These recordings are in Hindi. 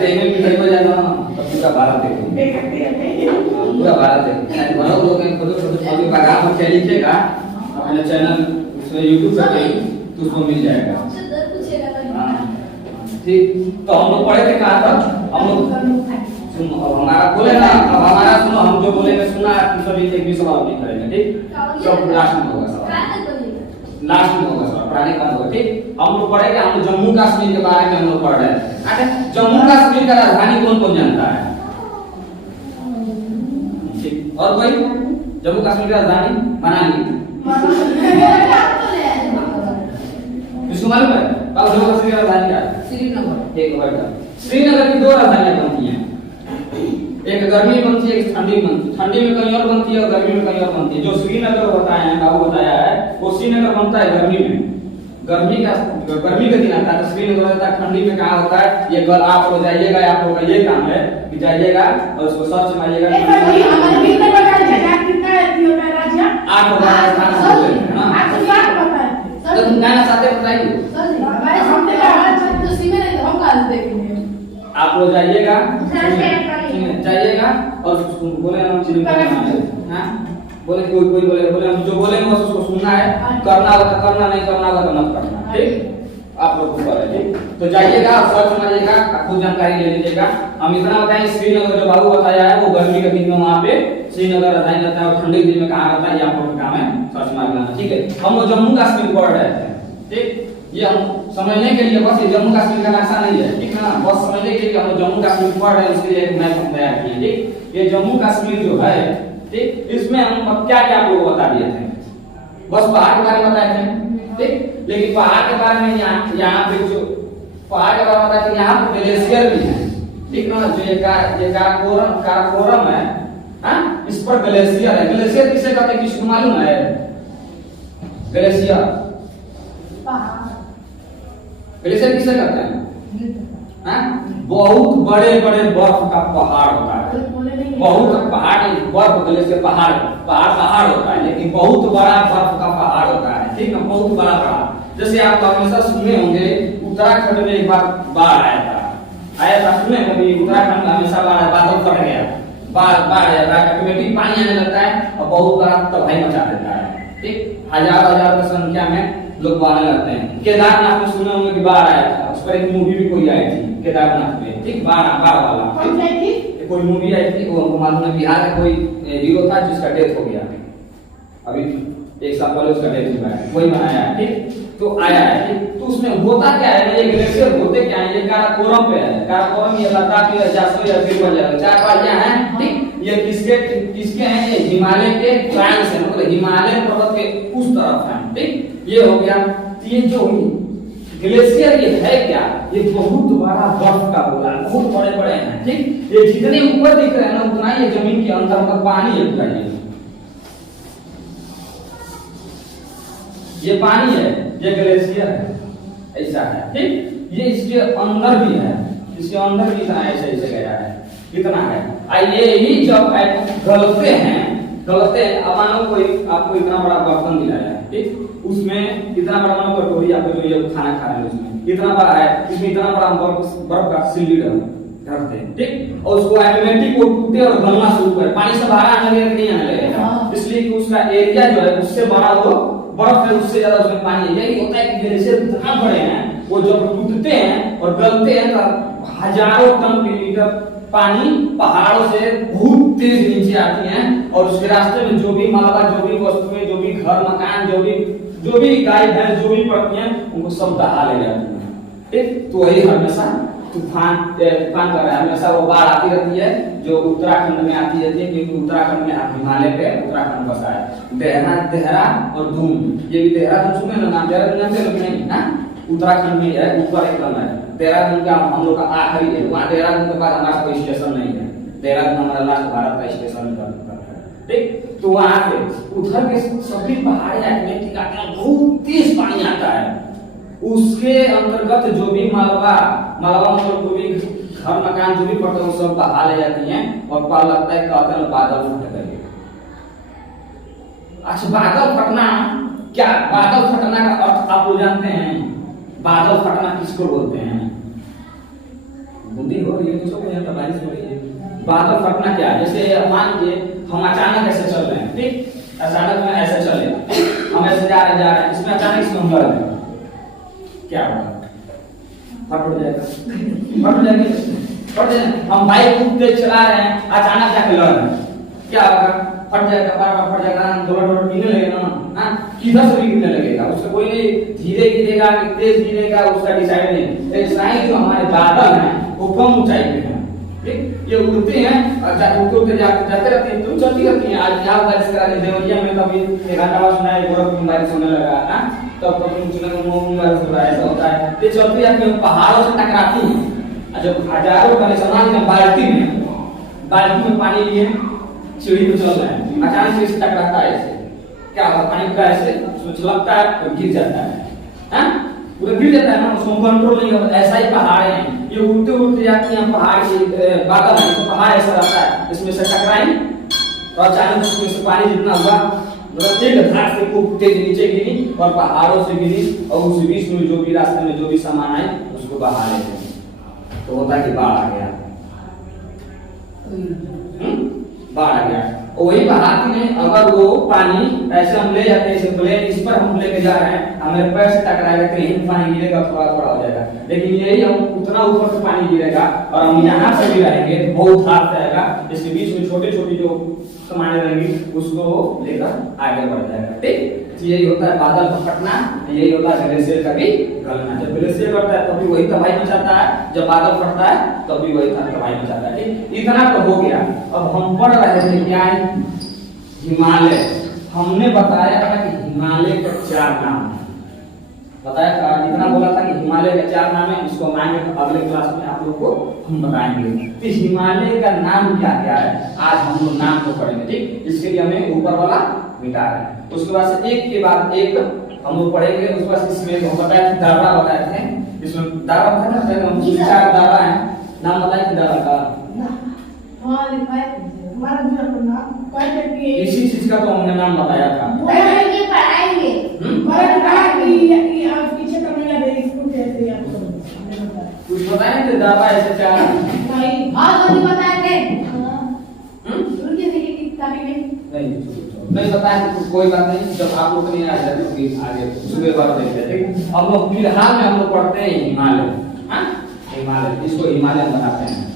ट्रेन में मिठाई बजा ना तो पूरा भारत देखो, पूरा भारत देखो। बहुत लोग हैं फोटो का गाँव में क्या लिखेगा अपने चैनल उसमें यूट्यूब पे कहीं तो उसको मिल जाएगा। ठीक, तो हम लोग पढ़े थे कहाँ तक? हम लोग अब हमारा बोले ना, अब हमारा सुनो, हम जो बोलेंगे सुना सभी एक भी सवाल नहीं करेंगे। ठीक, सब लास्ट में होगा सवाल, लास्ट में होगा सवाल, पढ़ाने का होगा। ठीक, हम लोग पढ़ेंगे, हम लोग जम्मू कश्मीर के बारे में हम लोग पढ़ रहे हैं। अच्छा, जम्मू कश्मीर का राजधानी कौन कौन जानता है? ठीक, और कोई? जम्मू कश्मीर की राजधानी मनाली, इसको मालूम है? अब जम्मू कश्मीर की राजधानी क्या है? श्रीनगर। एक वर्ड, श्रीनगर की दो राजधानियां बनती हैं, एक गर्मी में बनती है, एक ठंडी में बनती है। ठंडी में कहीं और बनती है और गर्मी में कहीं और बनती है। जो श्रीनगर बताया है, बाबू बताया है, वो श्रीनगर बनता है गर्मी में। गर्मी के दिन आता है तो श्रीनगर होता है। ठंडी में कहाँ होता है? ये कल आप हो जाइएगा, आप लोग का ये काम है कि जाइएगा और उसको सर्च मारिएगा। 8 तो नया साथे बताइए, आप लोग जाइएगा और बोले हम चीज बोले कोई बोले हम जो बोलेंगे उसको सुनना है, करना होगा करना, नहीं करना होगा तो मत करना। ठीक, आप लोग ऊपर है। ठीक, तो जाइएगा, सर्च मारिएगा, खुद जानकारी ले लीजिएगा। हम इतना बताएं, श्रीनगर जो बाबू बताया है वो गर्मी के दिन में वहाँ पे श्रीनगर राजधानी रहता है और ठंडी के दिन में कहाँ रहता है, ये आप लोग का काम है सर्च मार लेना। ठीक है, हम लोग जम्मू कश्मीर पढ़ रहे थे। ठीक, ये हम समझने के लिए बस, ये जम्मू कश्मीर का नक्शा नहीं है। ठीक ना, बस समझने के लिए हम जम्मू कश्मीर पढ़ रहे हैं, इसके लिए एक मैप हम तैयार किए। ठीक, ये जम्मू कश्मीर जो है, ठीक, इसमें हम क्या क्या आपको बता दिए थे? बस पहाड़ के बारे में बताए थे। ठीक, लेकिन पहाड़ के बारे में यहाँ पे जो पहाड़ के बारे में बताया, यहाँ पे ग्लेशियर भी है। ठीक ना, जो ये काराकोरम है, हाँ, इस पर ग्लेशियर है। ग्लेशियर किसे कहते हैं, किसको मालूम है? ग्लेशियर ग्लेशियर किसे कहते हैं? बहुत बड़े बड़े बर्फ का पहाड़ होता है। बहुत पहाड़ बर्फ ग्लेशियर पहाड़ होता है, लेकिन बहुत बड़ा बर्फ का पहाड़ होता है। ठीक ना, बहुत बड़ा जैसे आप हमेशा सुने होंगे उत्तराखंड में एक बार बाढ़ आया था सुने होंगे, उत्तराखंड में हमेशा बादल फट गया, बाढ़ जाता है, ऑटोमेटिक पानी आने लगता है और बहुत बड़ा तबाही मचा देता है। ठीक, हजार की संख्या में लोग बाढ़ लगते हैं। केदारनाथ में सुने होंगे कि बाढ़ आया था, उस पर एक मूवी भी कोई आई थी केदारनाथ में। ठीक, बाढ़ वाला कोई मूवी आई थी, वो हमको मालूम है। बिहार का कोई हीरो था जिसका डेथ हो गया, अभी 1 साल पहले उसका डेथ हुआ है, वही बनाया है। ठीक, तो आया है। ठीक, तो उसमें होता क्या है, ये ग्लेशियर होते क्या है? ये काराकोरम पे है। काराकोरम ये लद्दाख या जासो या तिरुवल्लुवर 4 वादियां हैं। ठीक, ये किसके हैं? ये हिमालय के फ्रांस है, मतलब हिमालय पर्वत के उस तरफ है। ठीक, ये हो गया। ये जो ग्लेशियर ये है क्या? ये बहुत बड़ा बर्फ का गोला, बहुत बड़े बड़े हैं। ठीक, ये जितने ऊपर दिख रहे हैं ना, उतना ये जमीन के अंदर का पानी है। ये पानी है, ये ग्लेशियर है, ऐसा है। ठीक, ये इसके अंदर भी है, इसके अंदर भी इतना ऐसे गया है, इतना है। ये ही जब गलते हैं, अब मानो कोई आपको इतना बड़ा बर्तन दिलाया है। ठीक, उसमें इतना बड़ा मानो कटोरी आपको जो ये खाना खा रहे हैं उसमें इतना बड़ा है, इसमें इतना बड़ा बर्फ का सिलेंडर रखते हैं। ठीक, और उसको ऑटोमेटिक वो टूटे और गलना शुरू करे, पानी से बाहर आने लगेगा नहीं आने लगेगा, इसलिए कि उसका एरिया जो है उससे बड़ा वो बर्फ है, उससे ज्यादा उसमें पानी है। यही होता है कि ग्लेशियर इतना बड़े हैं, वो जब टूटते हैं और गलते हैं तो हजारों टन लीटर पानी पहाड़ों से बहुत तेज नीचे आती हैं और उसके रास्ते में जो भी मालवा, जो भी वस्तुएं, जो भी घर मकान, जो भी गाय भैंस जो भी पड़ती हैं, उनको सब दहा ले जाती हैं। ठीक, तो वही हमेशा तूफान कर रहा है, हमेशा वो बाढ़ आती रहती है जो उत्तराखंड में आती रहती है, क्योंकि उत्तराखंड में हिमालय पे उत्तराखंड बसा है। देहरा और दून, ये भी देहरादून सुने ना नाम? देहरादून जानते लोग नहीं ना? उत्तराखंड में है, ऊपर एकदम है। देहरादून का हम लोग का आखिरी है, वहाँ देहरादून के बाद हमारा कोई स्टेशन नहीं है। देहरादून हमारा लास्ट भारत का स्टेशन है। ठीक, तो वहाँ पे उधर के सभी पहाड़ी ऑटोमेटिक आते हैं, बहुत तेज पानी आता है। उसके अंतर्गत जो भी मालवा मतलब जो भी घर मकान जो भी पड़ते हैं सब बहा ले जाती हैं और पता लगता है कहते हैं बादल फट गए। अच्छा, बादल फटना क्या? बादल फटना का अर्थ आप लोग जानते हैं? बादल फटना किसको बोलते हैं? बूंदी हो रही है, कुछ हो यहाँ पर बारिश हो रही है। बादल फटना क्या है? जैसे मान लीजिए हम अचानक ऐसे चल रहे हैं, ठीक, अचानक में ऐसे चले, हम ऐसे जा रहे हैं, इसमें अचानक से हम लड़ गए, क्या होगा? फट जाएगा, फट जाएगा, फट जाएगा। हम बाइक खूब तेज चला रहे हैं, अचानक जाके लड़ रहे हैं, क्या होगा? फट जाएगा, बार-बार फट जाएगा, डोला-डोला गिरने लगेगा ना, हां, किधर से भी गिरने लगेगा, उसका कोई नहीं, धीरे गिरेगा कि तेज गिरेगा उसका डिसाइड नहीं। ऐसा ही जो हमारे बादल हैं वो कम ऊंचाई पे हैं, ठीक, ये उड़ते हैं और उड़ते जाते रहते हैं, तो चलती रहती हैं। आज यहाँ बारिश करा दी देवरिया में, कभी एक घंटा बाद सुना है गोरखपुर में बारिश होने लगा, हां, तब कभी सुना है मुंह में बारिश हो रहा है, ऐसा होता है। ये चलती रहती है, पहाड़ों से टकराती हैं, जब हजारों का सामान में बाल्टी में पानी लिए सीढ़ी पे चल रहे हैं, अचानक से इससे टकराता है, ऐसे क्या होगा? पानी का ऐसे उसमें छलकता है और गिर जाता है, हैं, पूरा गिर जाता है ना, उसको कंट्रोल नहीं होता। ऐसा ही पहाड़ है, ये उड़ते उड़ते जाती हैं, पहाड़ के बादल है, तो पहाड़ ऐसा रहता है, इसमें से टकराई और अचानक उसमें से पानी जितना हुआ, मतलब एक धार से खूब तेज नीचे गिरी और पहाड़ों से गिरी, और उस बीच में जो भी रास्ते में जो भी सामान आए उसको बहा लेते हैं, तो होता है कि बाढ़ आ गया, बाढ़ आ गया। और वही बहाती में अगर वो पानी ऐसे हम ले जाते हैं, प्लेन इस पर हम लेके जा रहे हैं, हमारे पैर से टकराएगा, कहीं पानी गिरेगा, थोड़ा थोड़ा हो जाएगा, लेकिन यही हम उतना ऊपर से पानी गिरेगा और हम यहाँ पर भी रहेंगे तो बहुत हाथ रहेगा, इसके बीच में छोटे छोटे जो सामान रहेंगी उसको लेकर आगे बढ़ जाएगा, ठीक। यही होता है बादल का फटना, यही होता है ग्लेशियर का भी गलना। जब ग्लेशियर बढ़ता है तभी वही तबाही मचाता है, जब बादल फटता है तभी वही तबाही मचाता है, ठीक। इतना तो हो गया। अब हम पढ़ रहे थे क्या है? हिमालय। हमने बताया था कि हिमालय के 4 नाम है, बताया था, इतना बोला था कि हिमालय के 4 नाम है। इसको हम अगले क्लास में आप लोग को हम बताएंगे कि हिमालय का नाम क्या क्या है। आज हम लोग नाम को पढ़ेंगे, ठीक। इसके लिए हमें ऊपर वाला मिटा रहे हैं, उसके बाद से एक के बाद एक हम लोग पढ़ेंगे। उसके बाद इसमें हम बताया कि दावा बताए थे, इसमें दावा था ना, हम 4 दावा है, नाम बताए थे दावा का। हां लिखाए हमारा जो नाम कहते कि इसी चीज का तो हमने नाम बताया था, पढ़ाएंगे पढ़ाएंगे और कहा कि आप पीछे करने लगे इसको कैसे याद करोगे, हमने बताया कुछ बताए थे दावा ऐसे 4 नहीं। हां नहीं बताए थे, रुकिए देखिए कि कभी नहीं बताया तो कोई बात नहीं, जब आप लोग नहीं आ जाते तो फिर आगे सुबह बार देखेंगे, ठीक। हम लोग फिलहाल में हम लोग पढ़ते हैं हिमालय, हां, हिमालय, इसको हिमालय बनाते हैं।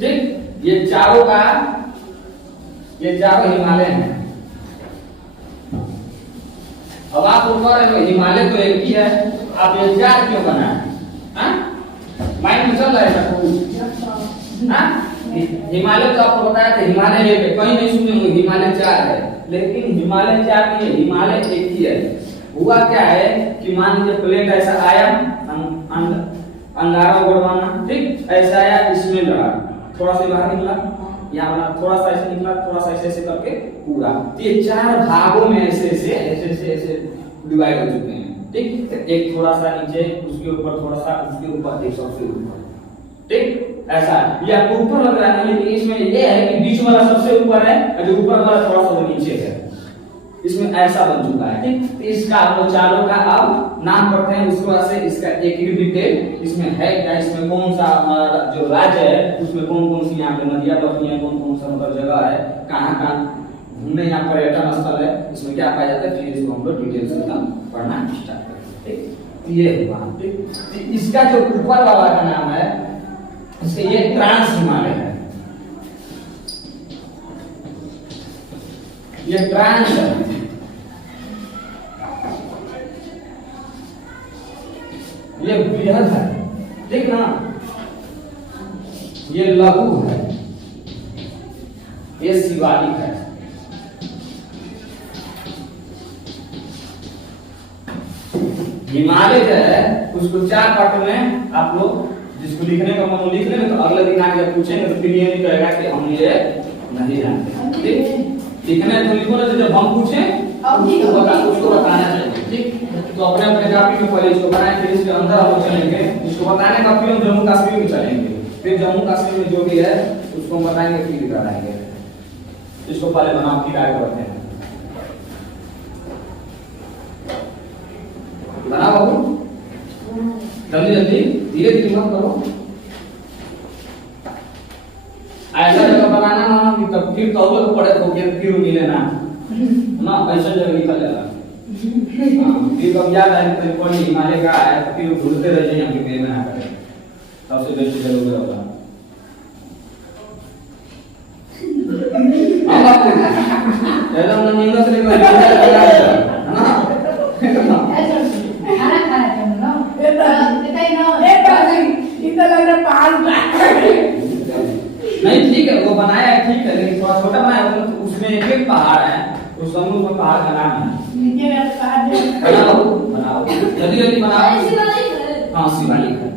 ठीक, ये चारों हिमालय हैं। अब आप लोग कह रहे हो हिमालय तो एक ही है, आप ये 4 क्यों बनाए? हाँ, माइंड में चल रहा है कुछ? हाँ, हिमालय तो आपको बताया था हिमालय एक है, कहीं नहीं सुने होंगे हिमालय 4 है, लेकिन हिमालय 4 नहीं है, हिमालय एक ही है। हुआ क्या है कि मान लीजिए प्लेट ऐसा आया, अंगारा गोड़वाना, ठीक, ऐसा आया, इसमें लड़ा, थोड़ा सा बाहर निकला, यहाँ थोड़ा सा ऐसे निकला, थोड़ा सा ऐसे करके पूरा, तो ये 4 भागों में ऐसे डिवाइड हो चुके हैं, ठीक। एक थोड़ा सा नीचे, उसके ऊपर थोड़ा सा, उसके ऊपर, एक सबसे ऊपर, ठीक, ऐसा। ये आपको ऊपर लग रहा है, लेकिन इसमें ये है कि बीच वाला सबसे ऊपर है और जो ऊपर वाला थोड़ा सा नीचे है, इसमें ऐसा बन चुका है, ठीक। तो इसका हम लोग चारों का अब नाम पढ़ते हैं, उसके बाद से इसका एक एक डिटेल इसमें है क्या, इसमें कौन सा जो राज्य है उसमें कौन कौन सी यहाँ पे नदियां बहती हैं, कौन कौन सा मतलब जगह है, कहाँ घूमने यहाँ पर्यटन स्थल है, इसमें क्या पाया जाता है, फिर इसको हम लोग डिटेल से पढ़ना स्टार्ट करते हैं, ठीक। ये हुआ, ठीक। इसका जो ऊपर वाला का नाम है, इसके ये ट्रांस हिमालय है, ये ट्रांस है, ये बृहद है, ठीक ना, ये लघु है, ये शिवालिक है। हिमालय जो है उसको 4 पार्टों में आप लोग जिसको लिखने का मन लिख लेंगे, तो अगले दिन आगे जब पूछेंगे तो फिर ये नहीं कहेगा कि हम ये नहीं जानते, ठीक। लिखने तो लिखो ना, तो जब हम पूछें उसको बताना चाहिए, ठीक। तो अपने अपने कॉपी में पहले इसको बनाए, फिर इसके अंदर हम चलेंगे, इसको बताने का फिर हम जम्मू कश्मीर में चलेंगे, फिर जम्मू कश्मीर में जो भी है उसको हम बताएंगे, फिर कराएंगे। इसको पहले बनाओ, फिर आगे बढ़ते हैं। बनाओ बाबू, जल्दी जल्दी, धीरे धीरे मत करो। ऐसा जगह बनाना ना कि तब फिर तो लोग पड़े तो फिर मिले ना ना, ऐसा जगह निकल जाएगा। फिर कब याद आए तो पढ़ी हिमालय का है, फिर ढूंढते रह जाइए हमके पेड़ में ना करे, सबसे बेस्ट जगह होगा। एकदम नींद से लेकर है ना, खाना खाया था ना, इतना लग रहा पहाड़ नहीं ठीक है, वो बनाया है ठीक है, लेकिन थोड़ा छोटा बनाया है, तो उसमें एक एक पहाड़ है, उस समूह में पहाड़ का नाम है। बनाओ बनाओ, जल्दी जल्दी बनाओ। हाँ शिवालिक है,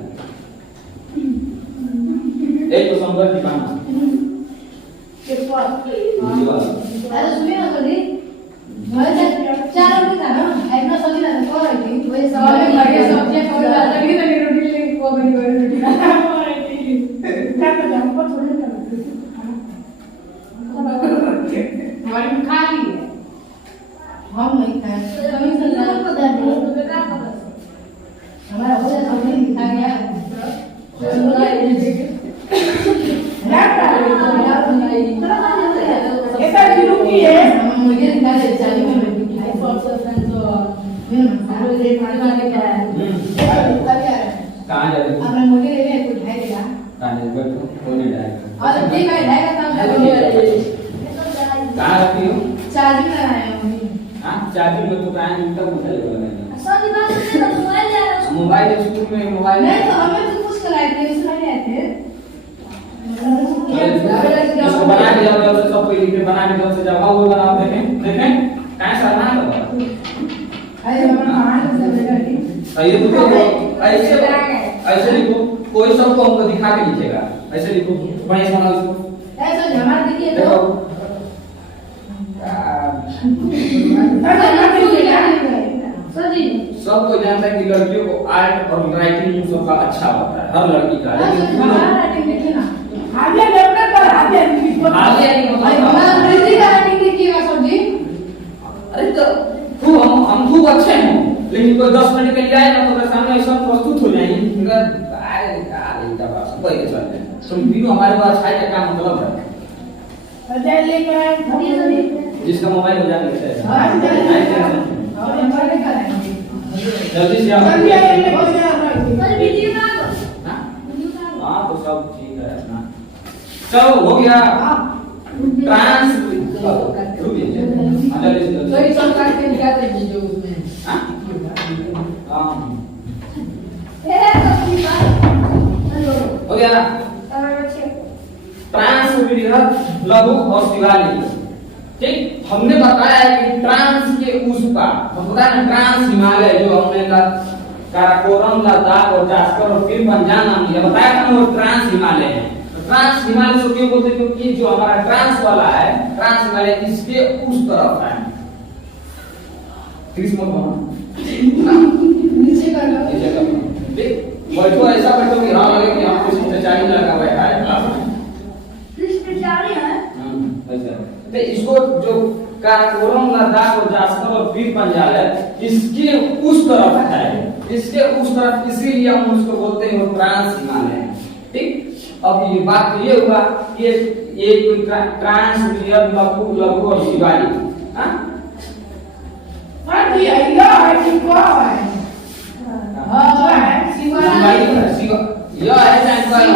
एक तो संबर की बना अरे सुनिए ना थोड़ी, चार रोटी था ना, एक ना सब्जी ना तो और थी, वही सवाल में बढ़िया सब्जी कोई बात नहीं, तो रोटी ले को बनी रोटी क्या कर हमको थोड़ी ना हमारी खा ली है, हम नहीं खाए, कमी से ना को दे दो तो बेकार पकड़, हमारा हो जाता है दिखा गया ऐसा क्यों की है, मुझे निकाले चाली में मिठाई फॉर फ्रेंड्स तो सारे रेट मारने क्या है, कहाँ जा रहे हो? अब मैं मुझे ले कुछ मिठाई देगा, कहाँ जा रहे हो? कौन है डायरेक्ट? और ठीक है ढाई का काम कर कहाँ रखी हो? चार्जिंग लगाया हूँ, हाँ चार्जिंग में तो कहाँ नहीं, तब मुझे लगा मैंने सभी बात से तो मोबाइल जा रहा है, मोबाइल स्कूल में मोबाइल नहीं तो हमें तो कुछ कराए थे उसमें नहीं आए थे, इसको बना के जाओ, सब कोई लिख के बना के जाओ, से जाओ वो बनाओ, देखें देखें कहाँ सरना है तो अरे हम कहां से चलेगा ठीक, ये तो ऐसे ऐसे लिखो, कोई सबको हमको दिखा के लिखेगा, ऐसे लिखो बढ़िया बनाओ इसको, ऐसा हमारा देखिए तो देखो सजी सब कोई जानता है कि लड़कियों को आर्ट और राइटिंग सबका अच्छा होता है, हर लड़की का, लेकिन हमारा राइटिंग देखिए ना, आगे डेवलप कर, आगे आगे हमारा अंग्रेजी का राइटिंग देखिएगा सर जी, अरे तो खूब हम खूब अच्छे हैं, लेकिन कोई 10 मिनट के लिए आए ना तो मेरे सामने ऐसा प्रस्तुत हो जाएंगे, अरे यार इनका बात सब ये चलते हैं, तुम तीनों हमारे पास अच्छाई का क्या मतलब है? अजय लेकर जिसका मोबाइल हो जाने से और हमारे का जल्दी से आओ, जल्दी आइए सर वीडियो ना हाँ हाँ तो सब ठीक है अपना, चलो हो गया ट्रांस, रुकिए जल्दी से सही सब काट के निकाल दीजिए जो उसमें, हाँ हो गया ट्रांस लघु और शिवालिक, ठीक। हमने बताया कि ट्रांस के उस पार, हम बताया ना ट्रांस हिमालय जो हमने काराकोरम, लद्दाख और जास्कर और फिर पंजाब नाम दिया, बताया था वो ट्रांस हिमालय है। ट्रांस हिमालय से क्यों बोलते हैं? क्योंकि जो हमारा ट्रांस वाला है, ट्रांस हिमालय इसके उस तरफ है, नीचे कर लो, ठीक। बैठो ऐसा बैठो कि हाँ लगे कि आपको शिष्टाचारी लगा बैठा है, शिष्टाचारी है ऐसा। तो इसको जो काराकोरम, लद्दाख और जास्कर और फिर पंजाब है, इसके उस तरफ है, इसके उस तरफ, इसीलिए हम उसको बोलते हैं वो ट्रांस हिमालय, ठीक। अब ये बात तो ये हुआ, ये कोई ट्रांस लघु लघु और शिवालिक, हाँ हाँ जी आइया है ठीक है, हाँ शिवालिक है यह है जानकारी,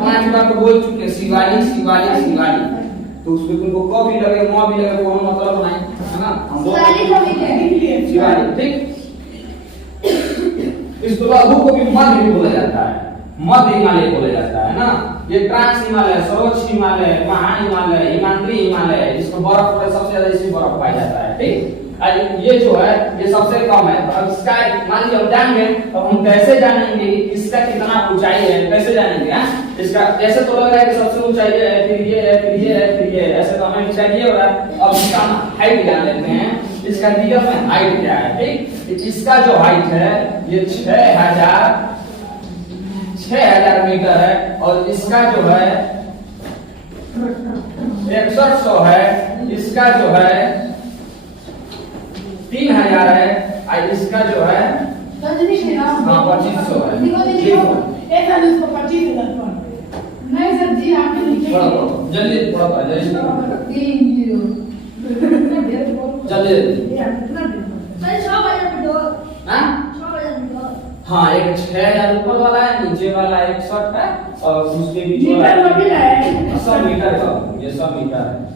पांच बार तो बोल चुके हैं शिवालिक शिवालिक शिवालिक, तो उसमें तुमको क भी लगे म भी लगे कोनो मतलब नहीं है ना, हम शिवालिक शिवालिक, ठीक। इस लघु को भी मध्य भी बोला जाता है, मध्य हिमालय बोला जाता है ना। ये ट्रांस हिमालय, सर्वोच्च हिमालय, महान हिमालय, हिमाद्री हिमालय, जिसको बर्फ पर सबसे ज्यादा इसी बर्फ पाया जाता है, ठीक। ये जो है ये सबसे कम है। अब इसका मान लीजिए हम जान गए, अब हम कैसे जानेंगे इसका कितना ऊंचाई है, कैसे जानेंगे? इसका ऐसे तो लग रहा है कि सबसे ऊंचाई है, फिर ये है, फिर ये है, फिर ये है, ऐसे तो हमें डिसाइड ये हो रहा है। अब इसका हाइट जान लेते हैं, इसका रियल में हाइट क्या है, ठीक। इसका जो हाइट है ये 6000 मीटर है, और इसका जो है 6100 है, इसका जो है 3000 है, और इसका जो है रजनी के नाम हाँ 2500 है लिखो जी लिखो एक आदमी उसको 25,000 पर नहीं सर जी आपने लिखे थोड़ा बहुत जल्दी थोड़ा बहुत जल्दी 3 जल्दी ये कितना दिन मैं 6 बजे पे दो हाँ 6 बजे दो हाँ एक 6000 ऊपर वाला है नीचे वाला एक शर्ट है और उसके बीच वाला मीटर में भी है सब मीटर का ये सब मीटर है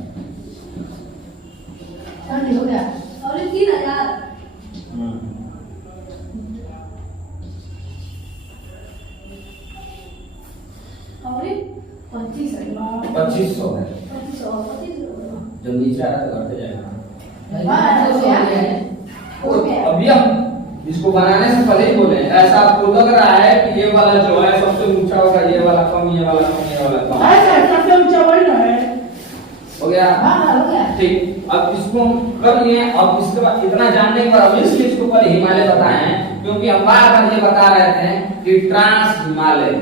चल हो गया और 3000 और 25,000 2500 है 25,000 जब नीचे आ रहा तो करते जाएगा अभी हम इसको बनाने से पहले ही बोले ऐसा आपको लग रहा है कि ये वाला जो है सबसे ऊंचा होगा ये वाला कम ये वाला कम ये वाला कम ऐसा सबसे ऊंचा वही ना है हो गया हां हो गया ठीक अब इसको हम कर लिए अब इसके बाद इतना जानने के बाद अब इसलिए इसको पहले हिमालय बताए हैं क्योंकि हम बार बार ये बता रहे थे कि ट्रांस हिमालय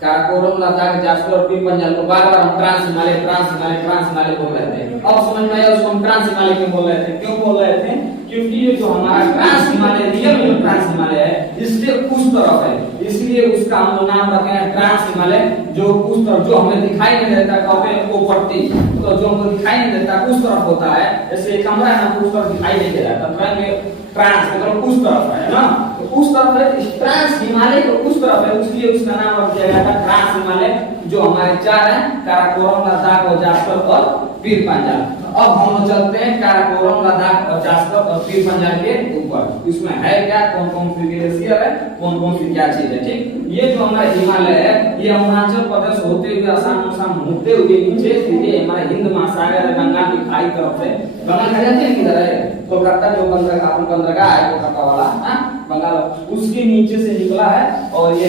काराकोरम लद्दाख जास्पर और पीर पंजाब को बार बार हम ट्रांस हिमालय बोल रहे थे अब समझ में आया उसको हम ट्रांस हिमालय क्यों बोल रहे थे क्योंकि ये जो हमारा ट्रांस हिमालय रियल जो ट्रांस हिमालय है इसके उस तरफ है इसलिए उसका हम लोग नाम रखे हैं ट्रांस हिमालय जो उस तरफ जो हमें दिखाई नहीं देता कहते हैं वो पट्टी तो जो हमको दिखाई नहीं देता उस तरफ होता है जैसे कमरा है ना उस तरफ दिखाई नहीं दे रहा था ट्रांस मतलब उस तरफ है ना तो उस तरफ है ट्रांस हिमालय तो उस तरफ है इसलिए उसका नाम रख दिया गया था ट्रांस हिमालय जो हमारे चार हैं काराकोरम लद्दाख और जास्पर और पीर पंजाब अब हम लोग चलते हैं काराकोरम लद्दाख और जास्पर और पीर पंजाब के ऊपर इसमें है क्या कौन कौन सी ग्लेशियर है कौन कौन सी क्या चीज है ठीक ये जो हमारा हिमालय है ये अरुणाचल प्रदेश होते हुए असम होते हुए नीचे सीधे हमारे हिंद महासागर है बंगाल की खाड़ी तरफ से बंगाल खाड़ी जानते हैं किधर है कोलकाता जो बंदरगाह है कोलकाता वाला बंगाल उसके नीचे से निकला है और ये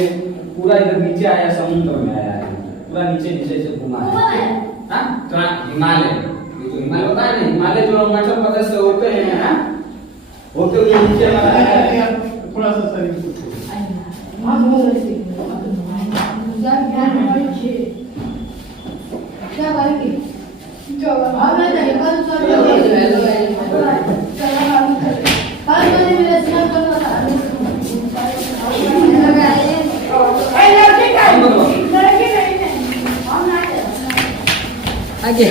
पूरा इधर नीचे आया समुद्र में आया है पूरा नीचे नीचे से घुमा है हिमालय ये जो हिमालय होता है ना हिमालय जो अरुणाचल प्रदेश से होते हैं होते हुए नीचे वाला है थोड़ा सा सही हां बोल रहे थे क्या करेंगे जो अब मैं नहीं कल कल मेरे स्नान करना था लड़के का लड़के नहीं हम ना आगे